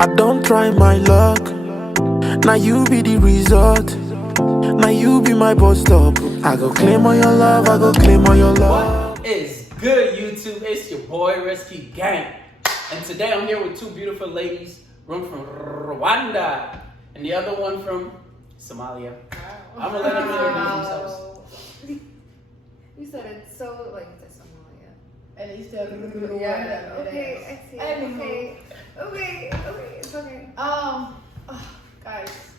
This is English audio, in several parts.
I don't try my luck. Now you be the result. Now you be my bus stop. I go claim all your love. I go claim all your love. What is good, YouTube? It's your boy Rescue Gang, and today I'm here with two beautiful ladies. One from Rwanda and the other one from Somalia. I'm gonna let them introduce themselves. You said it's so like it's Somalia. And you still Yeah. Okay, I see. Okay, it's okay. Guys,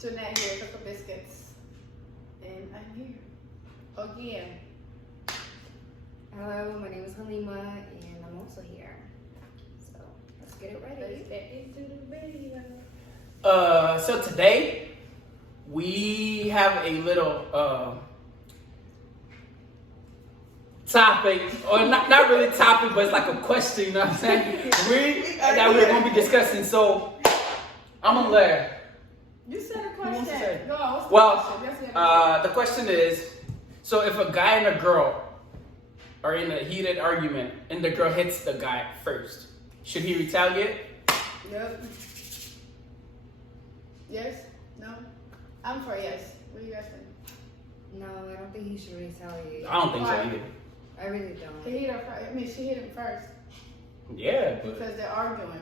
Jeanette here, Cocoa Biscuits, and I'm here again. Hello, my name is Halima, and I'm also here. So let's get it ready. Let's get into the video. So today we have a little topic, or not really topic, but it's like a question, you know what I'm saying? That we're gonna be discussing. So I'm gonna let. You said a Who wants to say? question. No, what's the Well, question? the question is, so if a guy and a girl are in a heated argument and the girl hits the guy first, should he retaliate? Yep. Yes? No? I'm for yes. What do you guys think? No, I don't think he should retaliate. I don't think so Why? either. I really don't. He hit her first. I mean, she hit him first Yeah, but because they're arguing.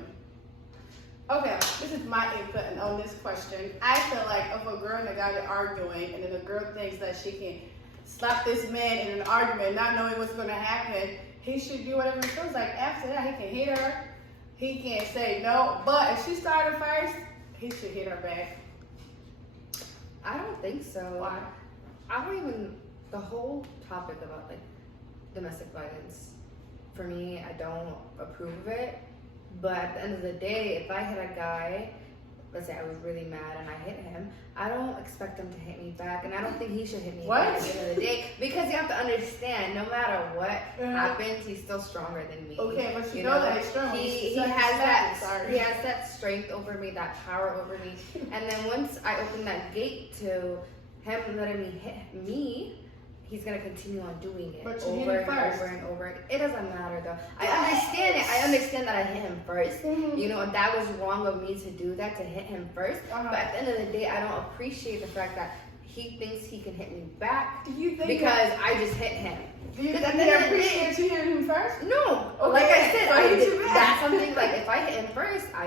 Okay, this is my input on this question. I feel like if a girl and a guy are arguing, and then the girl thinks that she can slap this man in an argument, not knowing what's going to happen, he should do whatever he feels like. After that, he can hit her. He can't say no. But if she started first, he should hit her back. I don't think so. Why? I don't even, the whole topic about like domestic violence, for me, I don't approve of it. But at the end of the day, if I hit a guy, let's say I was really mad and I hit him, I don't expect him to hit me back, and I don't think he should hit me back at the end of the day, because you have to understand, no matter what happens, he's still stronger than me. Okay, but you know that he's strong. He has that strength over me, that power over me, and then once I open that gate to him letting me hit me, he's gonna continue on doing it But you over hit him and first. over and over. It doesn't matter though. I understand it. I understand that I hit him first. You know, that was wrong of me to do that, to hit him first. But at the end of the day, I don't appreciate the fact that he thinks he can hit me back Do you think because I just hit him. Do you Because think at the he end of the appreciates you hitting him first? No, Okay, like I said, so he too bad. that's something like if I hit him first, I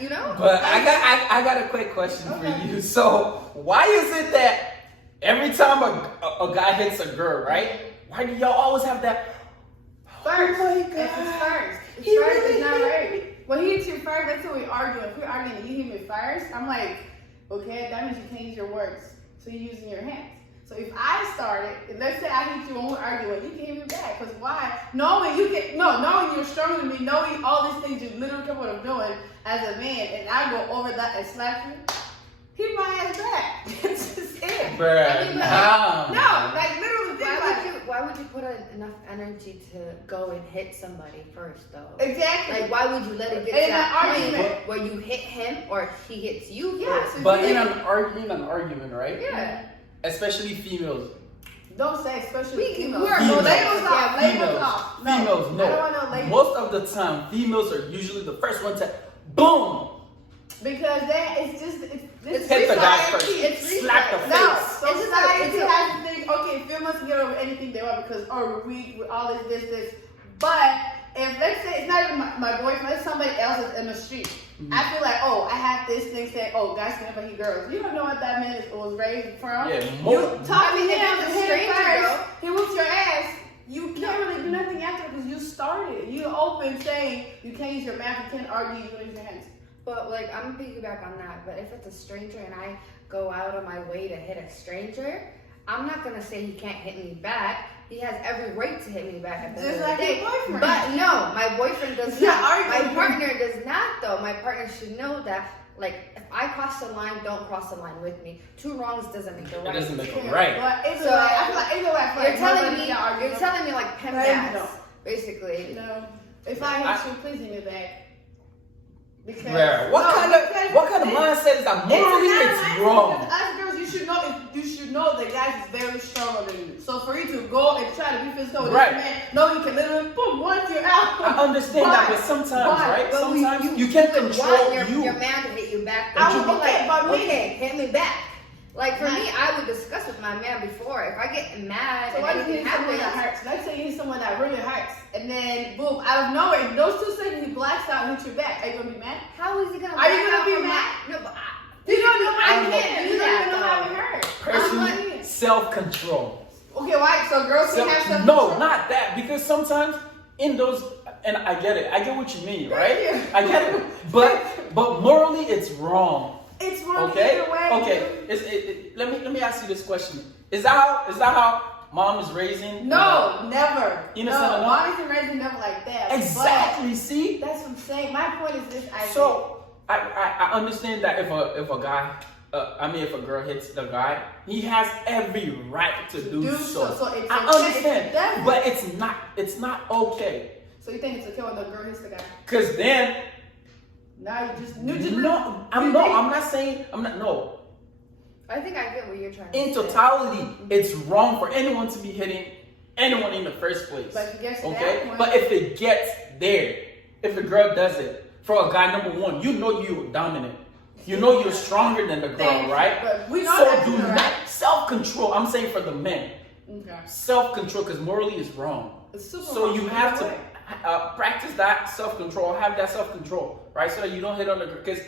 you know. But I got a quick question for you. So why is it that every time a guy hits a girl, right? Why do y'all always have that? First. Oh my If God. it's first. It's He first, really it's not hit right. me. When he hits you first, that's when we argue. If we're arguing and you hit me first, I'm like, okay, that means you can't use your words. So you're using your hands. So if I started, let's say I hit you when we're arguing, you can hit me back. Because why? Knowing you're stronger than me, knowing all these things you're literally capable of doing as a man, and I go over that and slap you, hit my ass back. That's just it. Bruh, nah. No, like literally think about it. Why would you put enough energy to go and hit somebody first, though? Exactly. Like, why would you let it get In to that an point argument. where you hit him or he hits you Yeah, first? so But you in think- an argument, right? Yeah. Especially females. Don't say especially females. we're Females. Labels off. Yeah, Labels off. No. Females, no. I don't want no labels. Most of the time, females are usually the first one to boom. Because that is just It's Hit the guy society. first. It's Slap the reflex. No, face. society It's a- has to think, okay, females can get over anything they want because we're weak, we're all this. But if let's say it's not even my boyfriend, it's somebody else that's in the street. I feel like, oh, I have this thing saying, oh, guys can never hit girls. You don't know what that man was raised from. Yeah, You talk to I mean, him, if it's a hit him stranger, first, he whoops your ass. You can't really do nothing after because you started. You open saying you can't use your mouth, you can't argue, you can use your hands. But like, I'm gonna piggyback on that. But if it's a stranger and I go out of my way to hit a stranger, I'm not gonna say he can't hit me back. He has every right to hit me back at the end Just of the like day. your boyfriend. But no, my boyfriend does You're not. My arguing. partner does not, though. My partner should know that. Like, if I cross the line, don't cross the line with me. Two wrongs doesn't make a It right. doesn't make it right. But either So, way, I feel like either way, I feel You're like telling nobody me. can argue. You're telling me like pimp Right, ass, no. basically. No. If I hit you, please hit me back. Because Bruh, what kind of mindset is that? Morally, it's wrong. Because us girls, you should know that guys is very stronger than you. So for you to go and try to be physical with Right. this man, no, you can literally boom once you're out. I understand that, but sometimes, right? But Sometimes you can't would control want you. your man to hit you back. I But you would- be okay, but like, me- okay, hit me back. Like for me, I would discuss with my man before. If I get mad So and what if you anything hit someone that happens, hurts? Let's say you hit someone that really hurts, and then boom, out of nowhere, in those 2 seconds he blacks out and hits your back. Are you gonna be mad? how is he gonna? Are you back gonna out be from mad? No, but You don't know how I it can't hit. do You don't that, even know how it though. hurt. Personally, self-control. Okay, why? So girls can have self No, not that. Because sometimes in those, and I get it. I get what you mean, right? Yeah. I get it. But morally, it's wrong. It's wrong Okay. either way. Okay. Let me ask you this question. Is that how mom is raising? No, never. Innocent no, enough? mommy's and raising never like that. Exactly. See. But that's what I'm saying. My point is this. I So I understand that if a guy, if a girl hits the guy, he has every right to do so. So it's I okay. understand, It's different. but it's not okay. So you think it's okay when the girl hits the guy? Cause then Now you just I'm not saying no. I think I get what you're trying to In say. totality, it's wrong for anyone to be hitting anyone in the first place. But if it gets to okay, that point- but if it gets there, if a girl does it, for a guy, number one, you know you're dominant. You know you're stronger than the girl, Thank you, right? but we know so that's do not not right. self-control. I'm saying for the men, Okay. self-control, because morally is wrong. It's super So wrong you either have to way. practice that self-control. Have that self-control, right? So that you don't hit on the girl. Because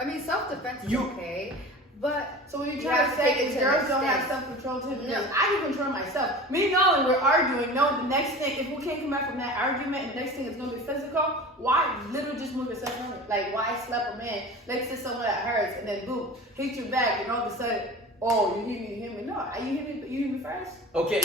I mean, self-defense is You- okay, but So what you're You trying have to to say take it is to girls the don't have extent. self-control too because No. I can control myself. Me knowing we're arguing, knowing the next thing, if we can't come back from that argument and the next thing is gonna be physical, why literally just move yourself from it? Like why slap a man next to someone that hurts and then boom, hit you back and all of a sudden, oh you hit me. No, you hit me first. okay,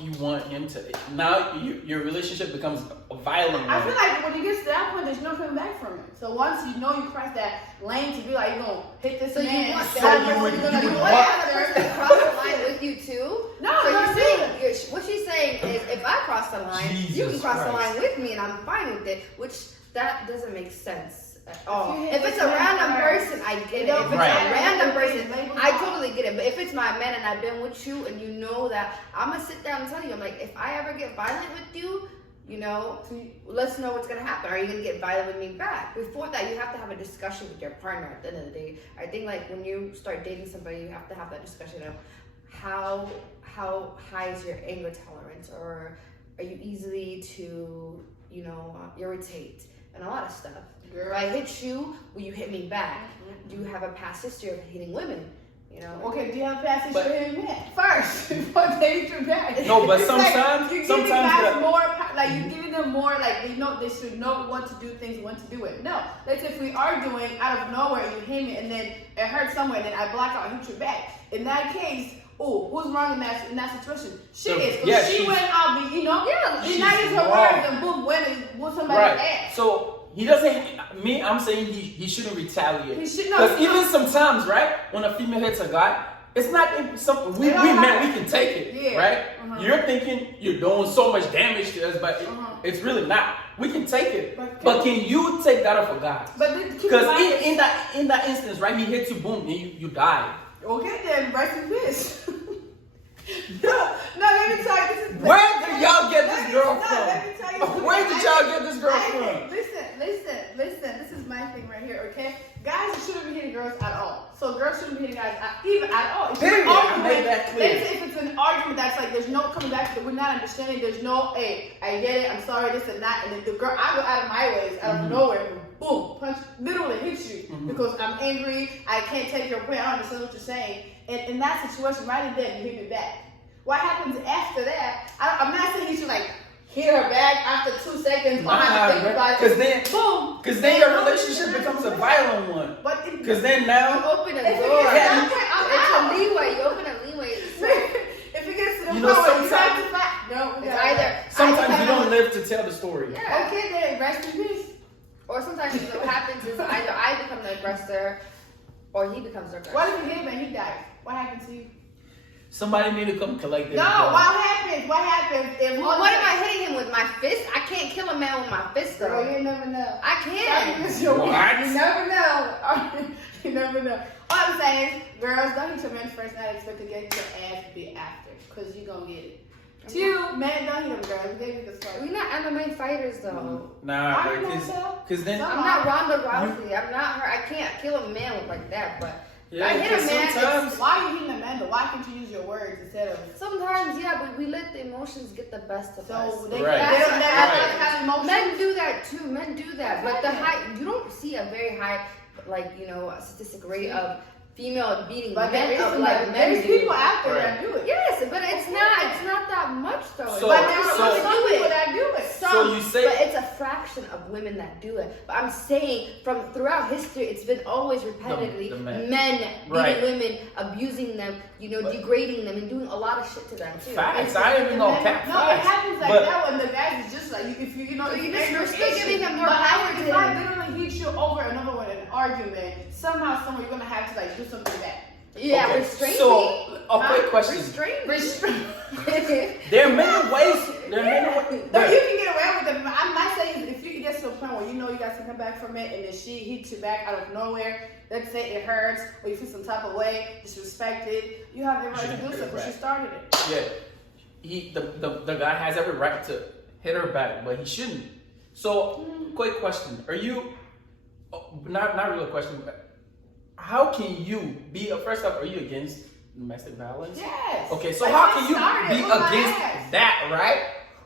you want him to now your relationship becomes a violent I one. feel like when you get to that point, there's no coming back from it. So once you know you cross that lane to be like, you're gonna hit this So you man. want So that you would- person, you would want want- the other person to cross the line with you too? No, so no, you're no. saying what she's saying is if I cross the line, you can Jesus cross the Christ. line with me, and I'm fine with it. Which that doesn't make sense at all. you hit If it's this a man random first, person, I get it. don't If it's Right. a random person, Labels I off. totally get it. But if it's my man and I've been with you, and you know that I'm gonna sit down and tell you, I'm like, if I ever get violent with you, you know, let's know what's gonna happen. Are you gonna get violent with me back? Before that, you have to have a discussion with your partner. At the end of the day, I think like when you start dating somebody, you have to have that discussion of how high is your anger tolerance, or are you easily to irritate, and a lot of stuff. Girl. If I hit you, will you hit me back? Do you have a past history of hitting women? You know. Okay, do you have past But- history in men first before they hit you back? No, but It's sometimes- you're sometimes giving guys the- more like you're giving them more like they should know when to do things, when to do it. No, let's say if we are doing out of nowhere, you hit me and then it hurts somewhere, and then I block out and hit you back. In that case, oh, who's wrong in that situation? She So, is. 'Cause yeah, she she's- went out, Yeah, She she's not use her wrong. words and boom, went somebody's Right. ass. So he doesn't. Me, I'm saying he shouldn't retaliate. He should not. Because even sometimes, right, when a female hits a guy, it's not something we It don't men matter. we can take it, Yeah. right? Uh-huh. You're thinking you're doing so much damage to us, but it's really not. We can take it, but can you take that off a guy? But then keep in Because mind, in that instance, right, he hits you, boom, and you die. okay then, rest in peace. no, let me tell you, this is Where did y'all get this girl Let me tell you from? Where did y'all get this girl from? Listen, this is my thing right here, okay? Guys shouldn't be hitting girls at all. So girls shouldn't be hitting guys even at all. If it's an Period. I argument, made that clear. let's say if it's an argument that's like there's no coming back to it, we're not understanding, there's no, hey, I get it, I'm sorry, this and that, and then the girl, I go out of my ways, out of nowhere, boom, punch, literally hits you because I'm angry, I can't take your point, I don't understand what you're saying. And in that situation, right in there, you hit me back. What happens after that? I'm not saying you should like hit her back after 2 seconds. Because then your relationship becomes a violent one. But Because then You now, open a If it door. gets Yeah. to that point, It's a leeway. You open a leeway. if it gets to the You know, point where you sometimes- have to fight, no, It's either sometimes you don't live to tell the story. Yeah. Okay, then rest in peace. Or sometimes what happens is either I become the aggressor or he becomes the aggressor. What if he hit him and he died? What happened to you? Somebody need to come collect their No, girl. what happens? What happens if Well, what am I hitting him with my fist? I can't kill a man with my fist Girl, though. you never know. I Sorry, can't. Miss Joey. What? You never know. You never know. All I'm saying is, girls, don't hit your man first, not expect to get your ass beat after, because you're going to get it. Two, men, don't hit them girls. They get the We're not MMA fighters though. Nah, I don't know, so. because then I'm not Ronda Rousey. I'm not her. I can't kill a man like that. But yeah, I hit a because man. sometimes Why are you hitting Amanda? Why can't you use your words instead of... Sometimes, yeah, but we let the emotions get the best of us. So they, Right. they don't Right. have emotions. Men do that too. Men do that, but the high you don't see a very high, statistic rate of female beating But there men is up like men there's do. people out there that Right. do it. Yes, but it's not that much though. So- But there are so- some people that do it. So you say- but it's a fraction of women that do it. But I'm saying from throughout history, it's been always repetitively the men. beating Right. women, abusing them, degrading them, and doing a lot of shit to them too. facts. I even know cap No, it facts. happens like But- that when the guys is just like, if you know, So if you you just- make you're still issue. giving him more But power if to I him. literally hit you over another one in an argument, somehow, somewhere, you're gonna have to like do something back. Yeah, Okay, restrain so me. a quick question. Restrain. There are many ways. There are many ways. No, you can get away with it. But I'm not saying if you get to a point where you know you got to come back from it and then she hits you back out of nowhere, let's say it hurts or you feel some type of way, disrespected, you have the right to Shouldn't do hit so her because she back. started it. Yeah, the guy has every right to hit her back, but he shouldn't. So, quick question: are you not really a question? But how can you be first off? Are you against domestic violence? Yes. Okay, so Like, how I can you started be with my against ass. that, right?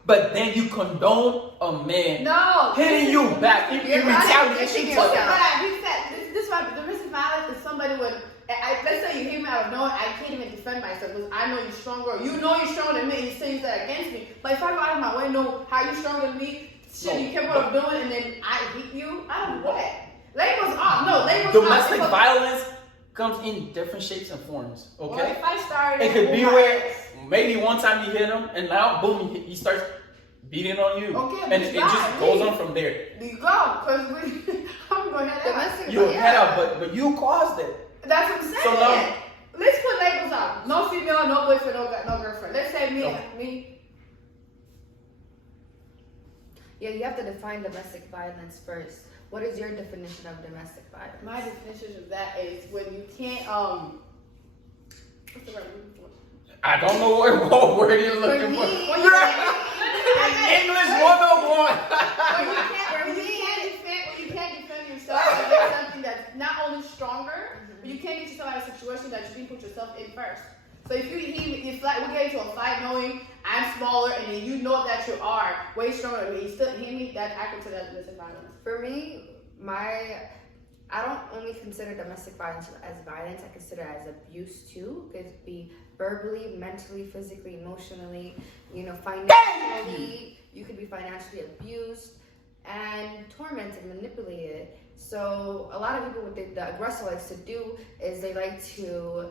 But then you condone a man No. hitting you back in You're not retaliation admitting to yourself. But this is why domestic violence is somebody with. Let's say you hear me out of nowhere, I can't even defend myself because I know you're stronger. Or you know you're stronger than me, and you say that against me. But if I go out of my way, know how you're stronger than me, shit No, you kept on doing, and then I hit you, I don't know that. Labels off. No, labels domestic off. violence comes in different shapes and forms. Okay. Well, if I started, It could be with my where ass, maybe one time you hit him and now boom he starts beating on you, Okay, and but it God, just goes me. on from there. you go, because I'm going to head out. Domestic You head out, but you caused it. That's what I'm saying. So now- Let's put labels on. No female, no boyfriend, no girlfriend. Let's say me. Yeah, you have to define domestic violence first. What is your definition of domestic violence? My definition of that is when you can't what's the right word for it? I don't know what word you're looking for. me- When you English 101. when you can't defend yourself against something that's not only stronger, but you can't get yourself out of a situation that you can put yourself in first. So if if like we get into a fight knowing I'm smaller and then you know that you are way stronger than me, you still hit me, that I consider that domestic violence. For me, I don't only consider domestic violence as violence. I consider it as abuse too. It could be verbally, mentally, physically, emotionally. Financially. You could be financially abused and tormented, manipulated. So a lot of people, what the aggressor likes to do is they like to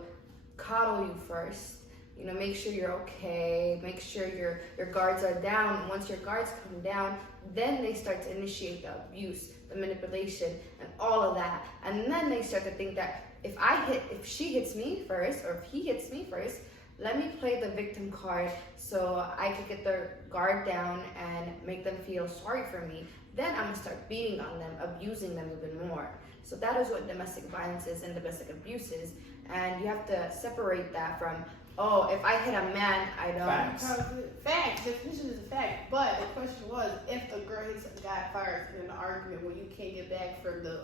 coddle you first. Make sure you're okay. Make sure your guards are down. And once your guards come down, then they start to initiate the abuse, the manipulation, and all of that. And then they start to think that if she hits me first, or if he hits me first, let me play the victim card so I could get their guard down and make them feel sorry for me. Then I'm gonna start beating on them, abusing them even more. So that is what domestic violence is and domestic abuse is. And you have to separate that from, if I hit a man, I don't. Facts. Facts. Definition is a fact. But the question was, if a girl hits a guy first in an argument where you can't get back from the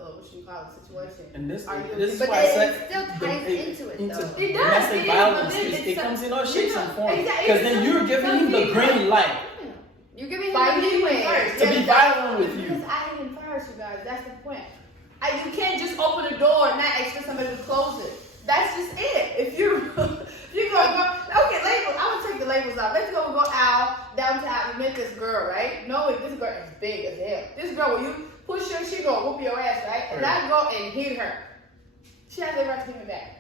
situation. And this Are you- is But why I it said still ties into it, though. It does, domestic it is, violence. but then It it's comes in all shapes and forms. Exactly. Because then you're giving him the green light You're giving him By the hitting leeway. first. to be violent with you. Because I hit him first, you guys. That's the point. You can't just open the door and not expect somebody to close it. That's just it. If you go, okay, labels. I'm gonna take the labels off. Let's go out downtown. You met this girl, right? No, this girl is big as hell. This girl, when you push her, she gonna whoop your ass, right? And I go and hit her. She has the right to hit me back.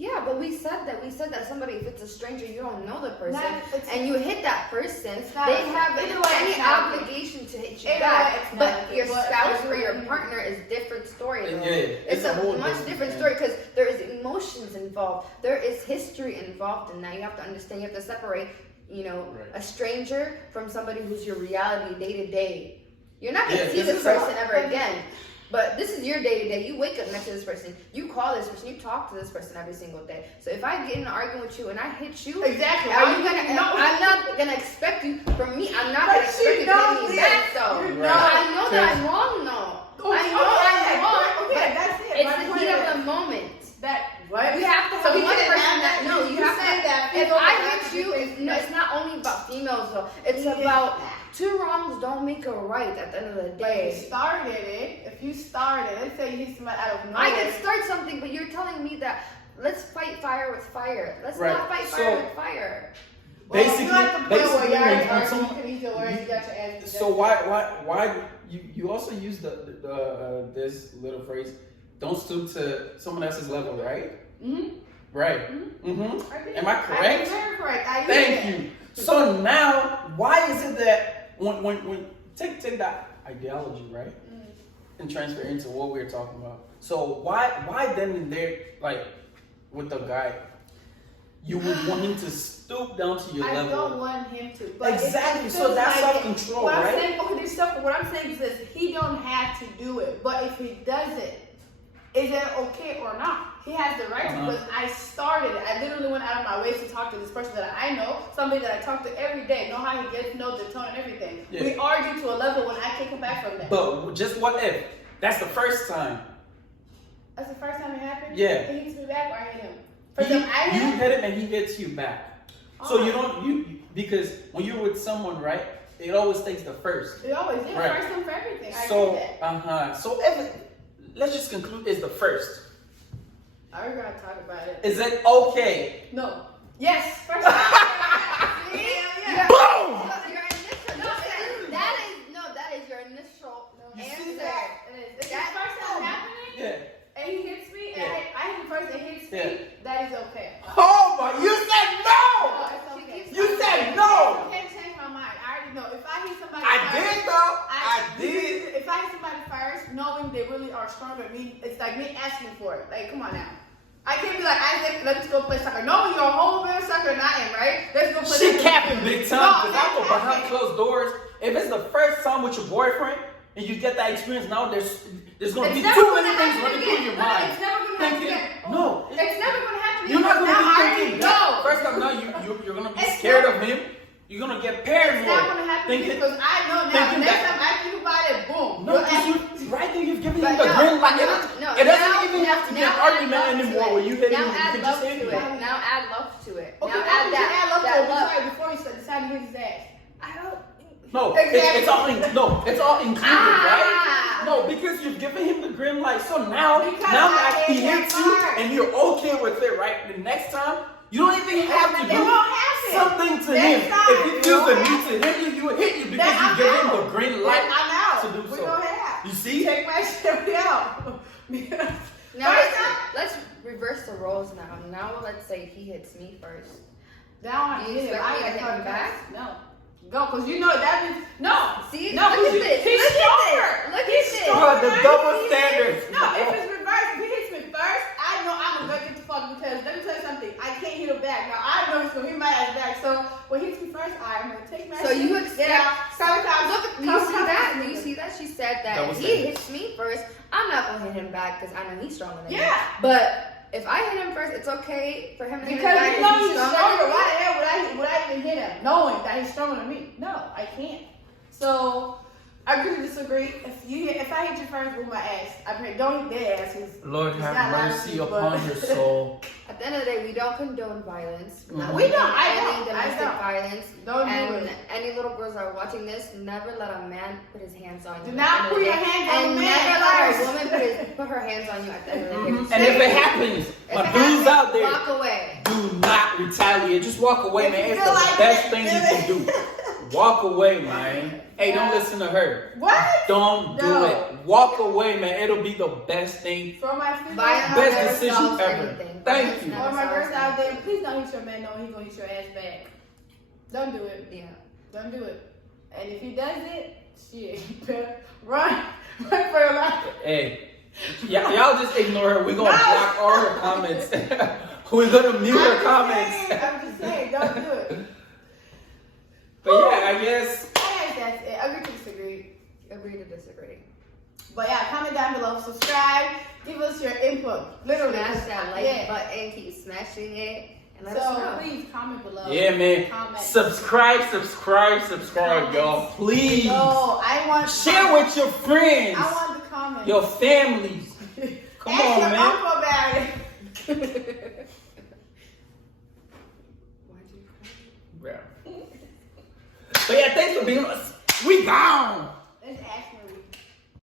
Yeah, but we said that somebody, if it's a stranger, you don't know the person, It's- and you hit that person, It's not- they have either way, any it's not okay. obligation to hit you Either way, back. it's not But okay. your But- spouse or your partner is different story. Though. Yeah, it's a whole much different thing. story because there is emotions involved. There is history involved in that. You have to understand. You have to separate, Right. a stranger from somebody who's your reality day to day. You're not gonna Yeah, see this this is how- person ever again. But this is your day to day. You wake up next to this person. You call this person. You talk to this person every single day. So if I get in an argument with you and I hit you, Exactly. are you gonna? No, I'm not gonna expect you from me. I'm not gonna But expect you you to know hit me this. back. So You know. I know that I'm wrong. No, I know I'm wrong. Okay, But that's it. it's My the point heat is of the moment. that what? You have to have So we one can person have that. No, you have say to. that. If people I have hit to you, do it's, things no, it's not only about females though. It's Yeah. about two wrongs don't make a right at the end of the But if you day. started it, if you started, let's say you hit somebody out of nowhere. I can start something, but you're telling me that let's fight fire with fire. Let's Right. not fight So- fire with fire. Basically, you at the point basically, where y'all when are someone- arguing, you can eat your words, you got your ass beat So up. why you also use the this little phrase, don't stoop to someone else's level, right? Mm-hmm. Right. Mm-hmm. Am I correct? Very correct. I Thank you. So now, why is it that when take that ideology, right, and transfer into what we're talking about? So why then and there, like with the guy, you would want him to stoop down to your I level? don't want him to. But Exactly. it So feels that's like self-control, what I'm right? saying, okay, there's stuff. What I'm saying is this: he don't have to do it. But if he does it, is it okay or not? He has the right to, because I started it. I literally went out of my way to talk to this person that I know, somebody that I talk to every day, know how he gets, know the tone and everything. Yeah. We argue to a level when I can't come back from that. But just what if that's the first time? That's the first time it happened? Yeah. He hits me back or I hit him? I You hit him? hit him and he hits you back. So you don't because when you're with someone, right? It always takes the first. It always is. Right. First time for everything. I So get that. So let's just conclude it's the first. I regret talking about it. Is it okay? No. Yes. First time. Yeah. Boom! Your initial, that is your initial You see answer. that? It is. It's the first time happening, Yeah. and he hits me, and Yeah. I hit him first, and he hits Yeah. me. That is okay. Oh my! You said No, no. it's okay. You said no. You can't change my mind. I already know. If I hit somebody I first, did though. I did. If I hit somebody first, knowing they really are stronger than me, it's like me asking for it. Like, come on now. I can't be like, Isaac, let's go play soccer. No, you're a whole better soccer than I am, right? Let's go play She soccer. capping big time No, because I go I'm behind capping. closed doors. If it's the first time with your boyfriend and you get that experience now, there's gonna be It's never too gonna many things happen running through again. your No, mind. it's never gonna happen Thinking, again. no, It's never gonna happen. you're not gonna because now I be already thinking that. know. First time now you're gonna be It's scared never- of him. You're gonna get It's paranoid. not gonna happen Thinking, because I know now. thinking Next that- time I think about it, boom. no, You're because asking- you right there you've given But him the no, green light. no, It doesn't now- even have to be an now add argument love to anymore it. where you hit him Now and you add can love just hit to him. it. Now add love to it. Okay, Now now add that. add love to that it love. before you decide to hit his ass. I don't. No, Exactly. it's all it's all included, right? Ah. No, because you've given him the green light. So now Because now I that he gave him hits you first. and you're okay with it, right? The next time you don't even have to They do won't happen. something to Next him. time, If he it feels the won't need to hit you, he will hit you because Then you I'm give him out. the green Then light I'm out. to do We so. gonna have. You see? Take my shit out. Now First time, let's reverse the roles now. Now let's say he hits me first. down. Do you expect me to hit him back? No. Go, cause you know that means no. See? No, look at he's this. stronger. Look at He's this. stronger. Bro, the double standards. No, if it's reversed, if he hits me first, I know I'm gonna get the fuck because let me tell you something. I can't hit him back. Now I know he's gonna hit my ass back. So when he hits me first, I'm gonna take my So shit, you get expect? out. Sometimes Look, do you see that? Do you see that? She said that Double if he standards. hits me first, I'm not gonna hit him back because I know he's stronger than me. Yeah. But if I hit him first, it's okay for him to hit me Because back you know because he's he's stronger. than me. Why the hell would I even hit him? Knowing that he's stronger than me. No, I can't. So I agree to disagree. If I hit you first with my ass, I pray don't hit their ass. 'Cause Lord it's have not mercy allowed to, upon but- your soul. At the end of the day, we don't condone violence. We're not Mhm. We don't. condoning I any don't. I domestic don't. violence. Don't do And it. any little girls that are watching this, never let a man put his hands on you. Do at the not end of put the your day. hands on And a man never let first. a woman put her hands on you at the end of the day. Mhm. And if it happens, If my it dudes happens, out there, walk away. do not retaliate. Just walk away, If man. you It's feel the like best it, thing you do can it. do. Walk away, man. Hey, don't Yeah. listen to her. What? Don't do No. it. Walk away, man. It'll be the best thing. For my female, Violence Best never decision solves ever. anything. Thank Violence you. never for my solves girls out there, anything. please don't hit your man knowing he's gonna hit your ass back. Don't do it. Yeah. Don't do it. And if he does it, shit, you better run. Run for your life. Hey, y'all just ignore her. We're gonna No. block all her comments. We're gonna mute her comments. I'm just saying, don't do it. But yeah, I guess. I guess that's it. Agree to disagree. Agree to disagree. But yeah, comment down below, subscribe, give us your input. Literally, Smash that like yeah. button, keep smashing it, and let us So know. please comment below. Yeah, man. Comment. Subscribe, y'all. Please. No, I want Share with your friends, I want the comments. your families. Come Ask on, your man. uncle about it. Why'd you cry? Bro. But yeah, thanks for being with us. We gone.